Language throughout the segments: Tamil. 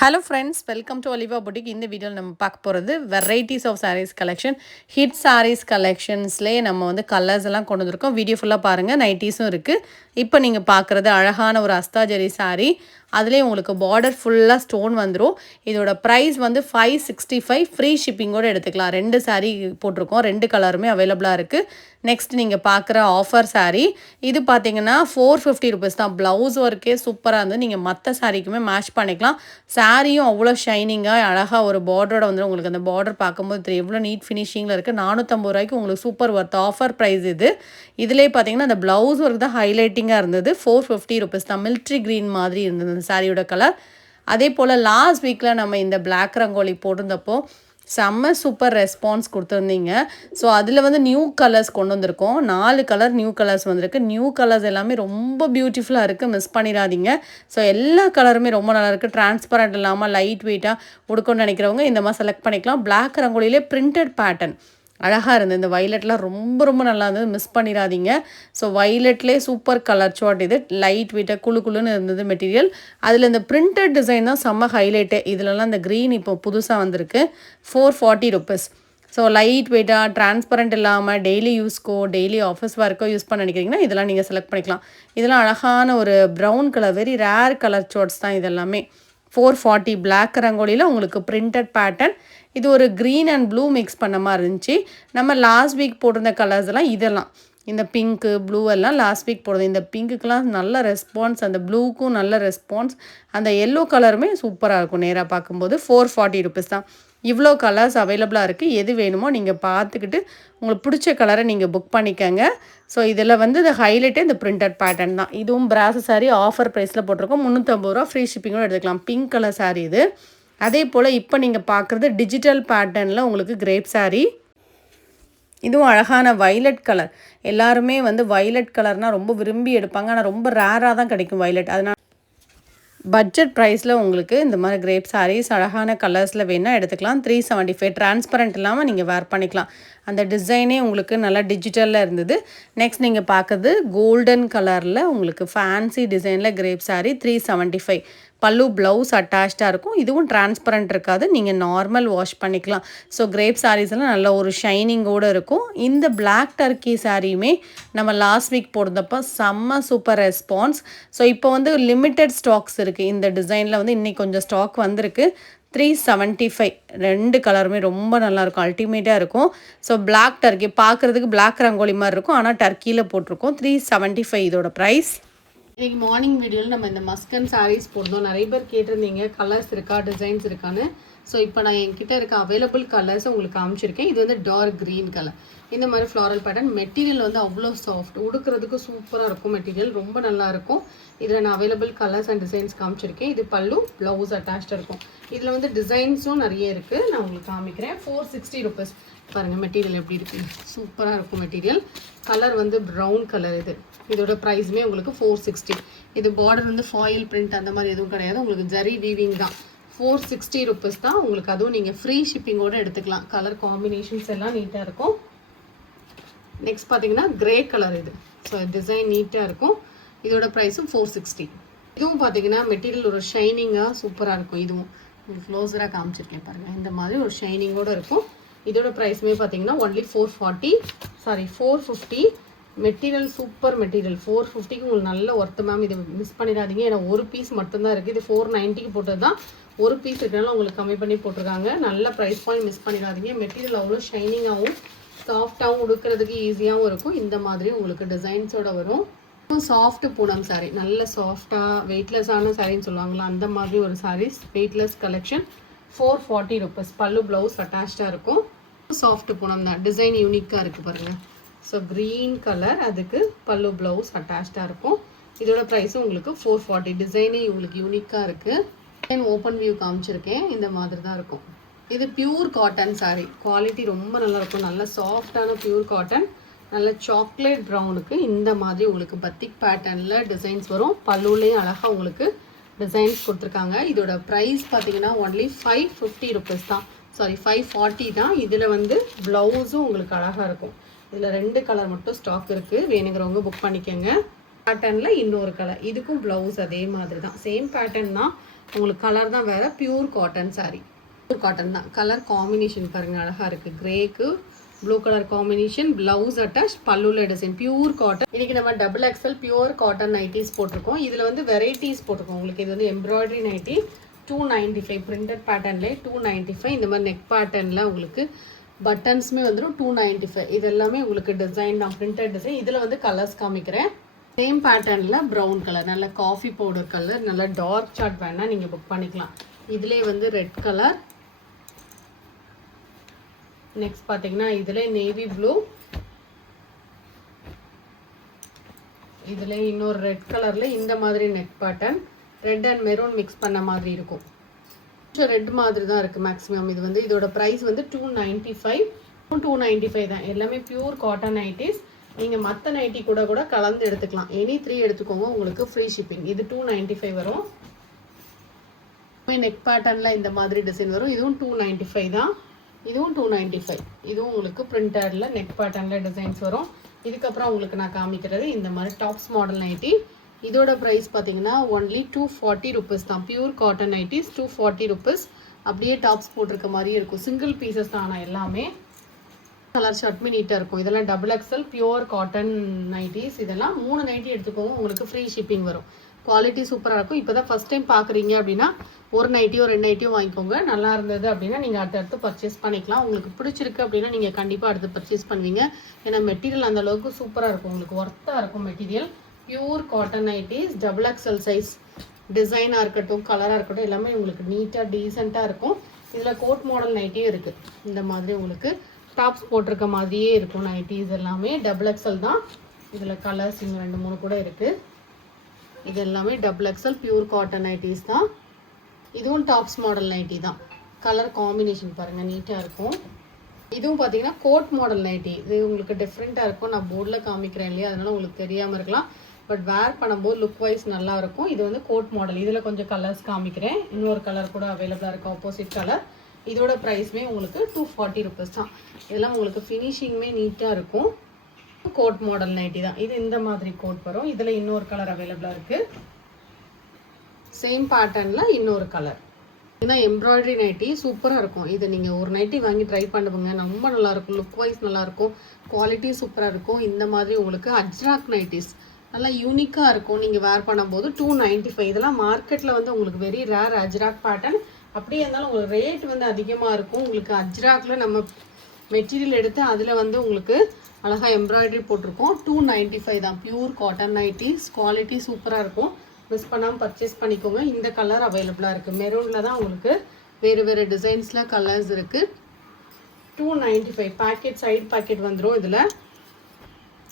Hello friends, welcome to Oliva Boutique. இந்த வீடியோவில் நம்ம பார்க்க போகிறது varieties of sarees collection. Hit sarees கலெக்ஷன்ஸ்லேயே நம்ம வந்து கலர்ஸ் எல்லாம் கொண்டு வந்திருக்கோம். வீடியோ ஃபுல்லாக பாருங்கள். நைட்டிஸும் இருக்குது. இப்போ நீங்கள் பார்க்குறது அழகான ஒரு அஸ்தாஜரி saree. அதுலேயே உங்களுக்கு பார்டர் ஃபுல்லாக ஸ்டோன் வந்துடும். இதோட ப்ரைஸ் வந்து 565 ஃப்ரீ ஷிப்பிங்கோடு எடுத்துக்கலாம். 2 saree போட்டிருக்கோம். 2 கலருமே அவைலபிளாக இருக்குது. நெக்ஸ்ட் நீங்கள் பார்க்குற ஆஃபர் saree இது பார்த்தீங்கன்னா 450 ருபீஸ் தான். ப்ளவுஸ் ஒர்க்கே சூப்பராக இருந்து நீங்கள் மற்ற சாரீக்குமே மேட்ச் பண்ணிக்கலாம். சாரியும் அவ்வளோ ஷைனிங்காக அழகாக ஒரு பார்டரோட வந்து உங்களுக்கு அந்த பார்டர் பார்க்கும்போது தெரியும் எவ்வளோ நீட் ஃபினிஷிங்கில் இருக்குது. 450 ரூபாய்க்கு உங்களுக்கு சூப்பர் ஒர்த் ஆஃபர் ப்ரைஸ் இது. இதிலே பார்த்தீங்கன்னா அந்த ப்ளவுஸ் ஒர்க் தான் ஹைலைட்டிங்காக இருந்தது. 450 ருபீஸ் தான். மில்ட்ரி க்ரீன் மாதிரி இருந்தது அந்த சாரியோட கலர். அதே போல் லாஸ்ட் வீக்கில் நம்ம இந்த பிளாக் ரங்கோலி போட்டிருந்தப்போ செம்ம சூப்பர் ரெஸ்பான்ஸ் கொடுத்துருந்தீங்க. ஸோ அதில் வந்து நியூ கலர்ஸ் கொண்டு வந்திருக்கோம். 4 கலர் நியூ கலர்ஸ் வந்திருக்கு. நியூ கலர்ஸ் எல்லாமே ரொம்ப பியூட்டிஃபுல்லாக இருக்குது. மிஸ் பண்ணிடாதீங்க. ஸோ எல்லா கலருமே ரொம்ப நல்லா இருக்குது. டிரான்ஸ்பரண்ட் இல்லாமல் லைட் வெயிட்டாக உடுக்கணும்னு நினைக்கிறவங்க இந்த மாதிரி செலக்ட் பண்ணிக்கலாம். பிளாக் ரங்கோலியிலே பிரிண்டட் பேட்டர்ன் அழகாக இருந்தது. இந்த வைலட்லாம் ரொம்ப நல்லா இருந்தது. மிஸ் பண்ணிடாதீங்க. ஸோ வைலட்லேயே சூப்பர் கலர் சார்ட் இது. லைட் வெயிட்டாக குழுன்னு இருந்தது மெட்டீரியல். அதில் இந்த பிரிண்டட் டிசைன் தான் செம்ம ஹைலைட்டு. இதிலலாம் இந்த க்ரீன் இப்போ புதுசாக வந்திருக்கு. 440 ருபீஸ். ஸோ லைட் வெயிட்டாக டிரான்ஸ்பரண்ட் இல்லாமல் டெய்லி யூஸ்க்கோ டெய்லி ஆஃபீஸ் ஒர்க்கோ யூஸ் பண்ண நினைக்கிறீங்கன்னா இதெல்லாம் நீங்கள் செலக்ட் பண்ணிக்கலாம். இதெல்லாம் அழகான ஒரு brown colour, very rare colour charts தான் இதெல்லாமே. 440 பிளாக் ரங்கோலியில் உங்களுக்கு பிரிண்டட் பேட்டர்ன். இது ஒரு க்ரீன் அண்ட் ப்ளூ மிக்ஸ் பண்ண மாதிரி இருந்துச்சு. நம்ம லாஸ்ட் வீக் போட்டிருந்த கலர்ஸ் எல்லாம் இதெல்லாம் இந்த பிங்க்கு ப்ளூ எல்லாம் லாஸ்ட் வீக் போடுறது. இந்த பிங்க்குக்கெலாம் நல்ல ரெஸ்பான்ஸ், அந்த ப்ளூக்கும் நல்ல ரெஸ்பான்ஸ், அந்த எல்லோ கலருமே சூப்பராக இருக்கும். நேராக பார்க்கும்போது 440 ருபீஸ் தான். இவ்வளோ கலர்ஸ் அவைலபிளாக இருக்குது. எது வேணுமோ நீங்கள் பார்த்துக்கிட்டு உங்களுக்கு பிடிச்ச கலரை நீங்கள் புக் பண்ணிக்கோங்க. ஸோ இதில் வந்து இந்த ஹைலைட்டே இந்த பிரிண்டட் பேட்டர்ன் தான். இதுவும் பிராஸ் சாரீ ஆஃபர் ப்ரைஸில் போட்டிருக்கோம். 350 ரூபா ஃப்ரீ ஷிப்பிங்கோடு எடுத்துக்கலாம். பிங்க் கலர் சாரீ இது. அதே போல் இப்போ நீங்கள் பார்க்குறது டிஜிட்டல் பேட்டர்னில் உங்களுக்கு கிரேப் சாரீ. இதுவும் அழகான வைலட் கலர். எல்லாருமே வந்து வைலட் கலர்னால் ரொம்ப விரும்பி எடுப்பாங்க. ஆனால் ரொம்ப ரேராக தான் கிடைக்கும் வைலட். அதனால் பட்ஜெட் ப்ரைஸில் உங்களுக்கு இந்த மாதிரி கிரேப் சாரீஸ் அழகான கலர்ஸில் வேணால் எடுத்துக்கலாம். 375 டிரான்ஸ்பரண்ட் இல்லாமல் நீங்கள் வேர் பண்ணிக்கலாம். அந்த டிசைனே உங்களுக்கு நல்லா டிஜிட்டலில் இருந்தது. நெக்ஸ்ட் நீங்கள் பார்க்குறது கோல்டன் கலரில் உங்களுக்கு ஃபேன்சி டிசைனில் கிரேப் சாரீ 375. பல்லு ப்ளவுஸ் அட்டாச்சாக இருக்கும். இதுவும் டிரான்ஸ்பரண்ட் இருக்காது. நீங்கள் நார்மல் வாஷ் பண்ணிக்கலாம். ஸோ கிரேப் சாரீஸ் எல்லாம் நல்ல ஒரு ஷைனிங்கோடு இருக்கும். இந்த பிளாக் டர்க்கி சாரியுமே நம்ம லாஸ்ட் வீக் போடுறப்போ செம்ம சூப்பர் ரெஸ்பான்ஸ். ஸோ இப்போ வந்து லிமிட்டட் ஸ்டாக்ஸ் இருக்குது. இந்த டிசைனில் வந்து இன்றைக்கி கொஞ்சம் ஸ்டாக் வந்திருக்கு. 375. 2 கலருமே ரொம்ப நல்லாயிருக்கும். அல்டிமேட்டாக இருக்கும். ஸோ பிளாக் டர்க்கி பார்க்குறதுக்கு பிளாக் ரங்கோலி மாதிரி இருக்கும். ஆனால் டர்க்கியில் போட்டிருக்கோம். 375 இதோட ப்ரைஸ். இன்றைக்கி மார்னிங் வீடியோவில் நம்ம இந்த மஸ்கன் சாரீஸ் போடுறோம். நிறைய பேர் கேட்டிருந்தீங்க கலர்ஸ் இருக்கா டிசைன்ஸ் இருக்கான்னு. ஸோ இப்போ நான் என்கிட்ட இருக்க அவைலபிள் கலர்ஸை உங்களுக்கு காமிச்சிருக்கேன். இது வந்து டார்க் க்ரீன் கலர். இந்த மாதிரி ஃப்ளாரல் பேட்டர்ன். மெட்டீரியல் வந்து அவ்வளோ சாஃப்ட், உடுக்கிறதுக்கு சூப்பராக இருக்கும். மெட்டீரியல் ரொம்ப நல்லாயிருக்கும். இதில் நான் அவைலபிள் கலர்ஸ் அண்ட் டிசைன்ஸ் காமிச்சிருக்கேன். இது பல்லு ப்ளவுஸ் அட்டாச்சாக இருக்கும். இதில் வந்து டிசைன்ஸும் நிறைய இருக்குது. நான் உங்களுக்கு காமிக்கிறேன். 460 ருபீஸ். பாருங்கள் மெட்டீரியல் எப்படி இருக்குது. சூப்பராக இருக்கும் மெட்டீரியல். கலர் வந்து ப்ரௌன் கலர் இது. இதோட ப்ரைஸுமே உங்களுக்கு 460. இது பார்டர் வந்து ஃபாயில் பிரிண்ட் அந்த மாதிரி எதுவும் கிடையாது. உங்களுக்கு ஜரி வீவிங் தான். 460 ருபீஸ் தான். உங்களுக்கு அதுவும் நீங்கள் ஃப்ரீ ஷிப்பிங்கோடு எடுத்துக்கலாம். கலர் காம்பினேஷன்ஸ் எல்லாம் நீட்டாக இருக்கும். நெக்ஸ்ட் பார்த்தீங்கன்னா கிரே கலர் இது. ஸோ டிசைன் நீட்டாக இருக்கும். இதோட ப்ரைஸும் 460. இதுவும் பார்த்தீங்கன்னா மெட்டீரியல் ஒரு ஷைனிங்காக சூப்பராக இருக்கும். இதுவும் உங்களுக்கு க்ளோஸராக காமிச்சிருக்கேன் பாருங்கள். இந்த மாதிரி ஒரு ஷைனிங்கோடு இருக்கும். இதோட ப்ரைஸுமே பார்த்தீங்கன்னா ஒன்லி 450. Material super material. 450க்கு உங்களுக்கு நல்ல ஒர்த்து மேம். இது மிஸ் பண்ணிடாதீங்க. ஏன்னா ஒரு பீஸ் மட்டும்தான் இருக்குது. இது 490க்கு போட்டது தான். ஒரு பீஸ் இருக்கிறனால உங்களுக்கு கம்மி பண்ணி போட்டிருக்காங்க. நல்ல ப்ரைஸ் பாயிண்ட் மிஸ் பண்ணிடாதீங்க. மெட்டீரியல் அவ்வளோ ஷைனிங்காகவும் சாஃப்டாகவும் உடுக்கிறதுக்கு ஈஸியாகவும் இருக்கும். இந்த மாதிரி உங்களுக்கு டிசைன்ஸோட வரும். சாஃப்ட் பூனம் சாரீ. நல்ல சாஃப்டாக வெயிட்லெஸ்ஸான சாரின்னு சொல்லுவாங்களா அந்த மாதிரி ஒரு சாரீஸ். Weightless collection. 440 ருபீஸ். பல்லு ப்ளவுஸ் அட்டாச்சாக இருக்கும். சாஃப்ட் பூனம் தான். டிசைன் யூனிக்காக இருக்குது பாருங்கள். ஸோ க்ரீன் கலர், அதுக்கு பல்லு ப்ளவுஸ் அட்டாச்சாக இருக்கும். இதோட ப்ரைஸும் உங்களுக்கு 440. டிசைனே உங்களுக்கு யூனிக்காக இருக்குது. டிசைன் ஓப்பன் வியூ காமிச்சிருக்கேன். இந்த மாதிரி தான் இருக்கும். இது பியூர் காட்டன் சாரீ. குவாலிட்டி ரொம்ப நல்லாயிருக்கும். நல்ல சாஃப்டான பியூர் காட்டன். நல்ல சாக்லேட் ப்ரௌனுக்கு இந்த மாதிரி உங்களுக்கு பத்திக் பேட்டர்னில் டிசைன்ஸ் வரும். பல்லுலேயும் அழகாக உங்களுக்கு டிசைன்ஸ் கொடுத்துருக்காங்க. இதோட ப்ரைஸ் பார்த்தீங்கன்னா ஒன்லி 550 ருபீஸ் தான். சாரி 540 தான். இதில் வந்து ப்ளவுஸும் உங்களுக்கு அழகாக இருக்கும். இதில் 2 கலர் மட்டும் ஸ்டாக் இருக்குது. வேணுங்கிறவங்க புக் பண்ணிக்கோங்க. பேட்டர்னில் இன்னொரு கலர். இதுக்கும் ப்ளவுஸ் அதே மாதிரி தான். சேம் பேட்டர்ன் தான். உங்களுக்கு கலர் தான் வேறு, pure cotton sari. Pure cotton தான். கலர் காம்பினேஷன் பாருங்கள் அழகாக இருக்குது. கிரேக்கு blue colour combination, blouse attach, பல்லுல டிசைன், பியூர் காட்டன். இன்றைக்கி நம்ம XXL பியூர் காட்டன் நைட்டிஸ் போட்டிருக்கோம். இதில் வந்து வெரைட்டிஸ் போட்டிருக்கோம் உங்களுக்கு. இது வந்து எம்ப்ராய்டரி நைட்டி 295 பிரிண்டட் பேட்டர்ன்லேயே 295. இந்த மாதிரி நெக் பேட்டர்னில் உங்களுக்கு பட்டன்ஸுமே வந்துடும் 295. இது எல்லாமே உங்களுக்கு டிசைன் தான், பிரிண்டட் டிசைன். இதில் வந்து கலர்ஸ் காமிக்கிறேன். சேம் பேட்டர்னில் ப்ரௌன் கலர், நல்ல காஃபி பவுடர் கலர், நல்ல டார்க் சார்ட் வேணால் நீங்கள் புக் பண்ணிக்கலாம். இதிலே வந்து ரெட் கலர். நெக்ஸ்ட் பார்த்தீங்கன்னா இதில் நேவி ப்ளூ, இதில் இன்னொரு ரெட் கலரில் இந்த மாதிரி neck pattern, red and maroon mix பண்ண மாதிரி இருக்கும். கொஞ்சம் ரெட் மாதிரி தான் இருக்குது மேக்ஸிமம். இது வந்து இதோட ப்ரைஸ் வந்து 295 தான். எல்லாமே பியூர் காட்டன் நைட்டிஸ். நீங்கள் மற்ற நைட்டி கூட கலந்து எடுத்துக்கலாம். எனி 3 எடுத்துக்கோங்க, உங்களுக்கு ஃப்ரீ ஷிப்பிங். இது 295 வரும். நெக் பேட்டர்னில் இந்த மாதிரி டிசைன் வரும். இதுவும் 295 தான். இதுவும் 295. இதுவும் உங்களுக்கு பிரிண்டரில் நெக் பேட்டர்னில் டிசைன்ஸ் வரும். இதுக்கப்புறம் உங்களுக்கு நான் காமிக்கிறது இந்த மாதிரி டாப்ஸ் மாடல் நைட்டி. இதோட ப்ரைஸ் பார்த்தீங்கன்னா ஒன்லி 240 ருபீஸ் தான். Pure cotton nighties 240 rupees. அப்படியே டாப்ஸ் போட்டிருக்க மாதிரியே இருக்கும். சிங்கிள் பீசஸ் தான் எல்லாமே. கலர் ஷர்ட்மே நீட்டாக இருக்கும். இதெல்லாம் XXL பியூர் காட்டன் நைட்டிஸ். இதெல்லாம் 3 நைட்டி எடுத்துக்கோங்க, உங்களுக்கு ஃப்ரீ ஷிப்பிங் வரும். குவாலிட்டி சூப்பராக இருக்கும். இப்போ தான் ஃபஸ்ட் டைம் பார்க்குறீங்க அப்படின்னா ஒரு நைட்டியோ 2 நைட்டியோ வாங்கிக்கோங்க. நல்லா இருந்தது அப்படின்னா நீங்கள் அடுத்தடுத்து பர்ச்சேஸ் பண்ணிக்கலாம். உங்களுக்கு பிடிச்சிருக்கு அப்படின்னா நீங்கள் கண்டிப்பாக அடுத்து பர்ச்சேஸ் பண்ணுவீங்க. ஏன்னா மெட்டீரியல் அந்தளவுக்கு சூப்பராக இருக்கும், உங்களுக்கு ஒர்த்தாக இருக்கும் material. Pure cotton nighties XXL size. டிசைனாக இருக்கட்டும், கலராக இருக்கட்டும், எல்லாமே உங்களுக்கு நீட்டாக டீசெண்டாக இருக்கும். இதில் கோட் மாடல் நைட்டியும் இருக்குது. இந்த மாதிரி உங்களுக்கு டாப்ஸ் போட்டிருக்க மாதிரியே இருக்கும் நைட்டிஸ் எல்லாமே. XXL தான். இதில் கலர்ஸ் இன்னும் 2-3 கூட இருக்குது. இது எல்லாமே XXL பியூர் காட்டன் நைட்டிஸ் தான். இதுவும் டாப்ஸ் மாடல் நைட்டி தான். கலர் காம்பினேஷன் பாருங்கள், நீட்டாக இருக்கும். இதுவும் பார்த்தீங்கன்னா கோட் மாடல் நைட்டி. இது உங்களுக்கு டிஃப்ரெண்ட்டாக இருக்கும். நான் போர்டில் காமிக்கிறேன் இல்லையா, அதனால உங்களுக்கு தெரியாமல் இருக்கலாம். பட் வேர் பண்ணும்போது லுக் வைஸ் நல்லாயிருக்கும். இது வந்து கோட் மாடல். இதில் கொஞ்சம் கலர்ஸ் காமிக்கிறேன். இன்னொரு கலர் கூட அவைலபிளாக இருக்குது, ஆப்போசிட் கலர். இதோட ப்ரைஸ்மே உங்களுக்கு 240 ருபீஸ் தான். இதெல்லாம் உங்களுக்கு ஃபினிஷிங்குமே நீட்டாக இருக்கும். கோட் மாடல் நைட்டி தான். இது இந்த மாதிரி கோட் வரும். இதில் இன்னொரு கலர் அவைலபிளாக இருக்குது. சேம் பேட்டர்னில் இன்னொரு கலர். இதுதான் எம்ப்ராய்டரி நைட்டி. சூப்பராக இருக்கும். இது நீங்கள் ஒரு நைட்டி வாங்கி ட்ரை பண்ணுங்க, ரொம்ப நல்லாயிருக்கும். லுக் வைஸ் நல்லாயிருக்கும், குவாலிட்டி சூப்பராக இருக்கும். இந்த மாதிரி உங்களுக்கு அஜ்ராக் நைட்டிஸ் நல்லா யூனிக்காக இருக்கும். நீங்கள் வேர் பண்ணும்போது 295. இதெல்லாம் மார்க்கெட்டில் வந்து உங்களுக்கு வெரி ரேர் அஜ்ராக் பேட்டர்ன். அப்படியே இருந்தாலும் உங்களுக்கு ரேட் வந்து அதிகமாக இருக்கும். உங்களுக்கு அஜ்ராக்கில் நம்ம மெட்டீரியல் எடுத்து அதில் வந்து உங்களுக்கு அழகாக எம்ப்ராய்டரி போட்டிருக்கோம். 295 தான். Pure cotton nighties. குவாலிட்டி சூப்பராக இருக்கும். மிஸ் பண்ணாமல் பர்ச்சேஸ் பண்ணிக்கோங்க. இந்த கலர் அவைலபிளாக இருக்குது. மெரூனில் தான் உங்களுக்கு வேறு டிசைன்ஸில் கலர்ஸ் இருக்குது. 295. பேக்கெட் சைடு பேக்கெட் வந்துடும். இதில்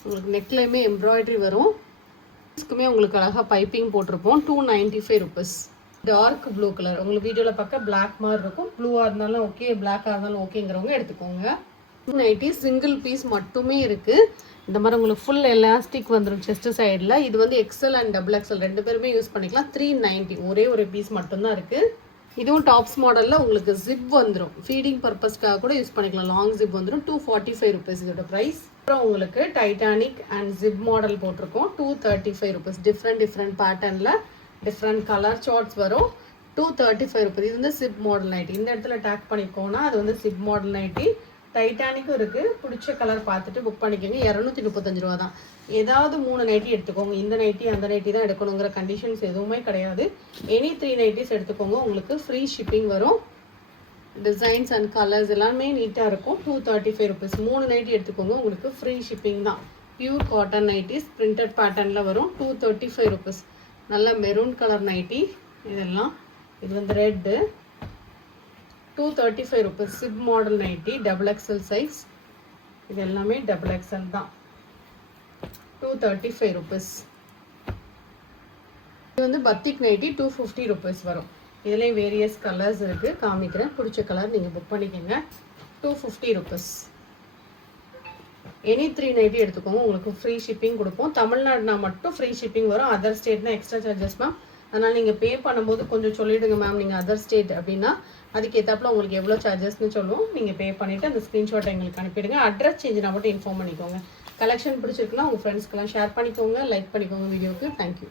உங்களுக்கு நெக்லையுமே எம்ப்ராய்டரி வரும். இதுக்குமே உங்களுக்கு அழகாக பைப்பிங் போட்டிருப்போம். 295 ருபீஸ். Dark blue colour. உங்களுக்கு வீடியோவில் பார்க்க பிளாக் மாதிரி இருக்கும். ப்ளூவாக இருந்தாலும் ஓகே, பிளாக்காக இருந்தாலும் ஓகேங்கிறவங்க எடுத்துக்கோங்க. நைட்டி சிங்கிள் பீஸ் மட்டுமே இருக்குது. இந்த மாதிரி உங்களுக்கு ஃபுல் எலாஸ்டிக் வந்துடும் செஸ்ட் சைடில். இது வந்து XL அண்ட் XXL 2 பேருமே யூஸ் பண்ணிக்கலாம். 390. ஒரே ஒரு பீஸ் மட்டும்தான் இருக்குது. இதுவும் டாப்ஸ் மாடலில் உங்களுக்கு ஜிப் வந்துடும். ஃபீடிங் பர்பஸ்க்காக கூட யூஸ் பண்ணிக்கலாம். லாங் ஜிப் வந்துடும். 245 ருபீஸ் இதோட ப்ரைஸ். அப்புறம் உங்களுக்கு டைட்டானிக் அண்ட் ஜிப் மாடல் போட்டிருக்கோம். 235 ருபீஸ். டிஃப்ரெண்ட் பேட்டர்னில் டிஃப்ரெண்ட் கலர் சார்ட்ஸ் வரும். 235 ருபீஸ். இது வந்து ஜிப் மாடல் நைட்டி. இந்த இடத்துல டேக் பண்ணிக்கோன்னா அது வந்து ஜிப் மாடல் நைட்டி. டைட்டானிக்கும் இருக்குது. பிடிச்ச கலர் பார்த்துட்டு புக் பண்ணிக்கோங்க. 235 ரூபா தான். ஏதாவது 3 நைட்டி எடுத்துக்கோங்க. இந்த நைட்டி அந்த நைட்டி தான் எடுக்கணுங்கிற கண்டிஷன்ஸ் எதுவுமே கிடையாது. எனி 3 நைட்டிஸ் எடுத்துக்கோங்க, உங்களுக்கு ஃப்ரீ ஷிப்பிங் வரும். டிசைன்ஸ் அண்ட் கலர்ஸ் எல்லாமே நீட்டாக இருக்கும். 235 ருபீஸ். 3 நைட்டி எடுத்துக்கோங்க, உங்களுக்கு ஃப்ரீ ஷிப்பிங் தான். பியூர் காட்டன் நைட்டிஸ் பிரிண்டட் பேட்டர்னில் வரும். 235 ருபீஸ். நல்ல மெரூன் கலர் நைட்டி. இதெல்லாம் இது வந்து red. 235 rupees. Chip model nightie XXL size. இது எல்லாமே XXL தான். 235 ருபீஸ். இது வந்து பத்திக் நைட்டி 250 ருபீஸ் வரும். இதுலேயும் வேரியஸ் கலர்ஸ் இருக்குது, காமிக்கிறேன். பிடிச்ச கலர் நீங்கள் புக் பண்ணிக்கோங்க. 250 ருபீஸ். எனி 3 நைட்டி எடுத்துக்கோங்க, உங்களுக்கு ஃப்ரீ ஷிப்பிங் கொடுப்போம். தமிழ்நாடுனா மட்டும் ஃப்ரீ ஷிப்பிங் வரும். அதர் ஸ்டேட்னா எக்ஸ்ட்ரா சார்ஜஸ் மேம். அதனால் நீங்கள் பே பண்ணும்போது கொஞ்சம் சொல்லிவிடுங்க மேம். நீங்கள் அதர் ஸ்டேட் அப்படின்னா அதுக்கேற்றாப்புல உங்களுக்கு எவ்வளோ சார்ஜஸ்ன்னு சொல்லுவோம். நீங்கள் பே பண்ணிவிட்டு அந்த ஸ்க்ரீன்ஷாட் எங்களுக்கு அனுப்பிடுங்க. அட்ரஸ் சேஞ்சுனா மட்டும் இன்ஃபார்ம் பண்ணிக்கோங்க. கலெக்ஷன் பிடிச்சிருக்குன்னா உங்கள் ஃப்ரெண்ட்ஸ்க்கெல்லாம் ஷேர் பண்ணிக்கோங்க, லைக் பண்ணிக்கோங்க வீடியோவுக்கு. தேங்க்யூ.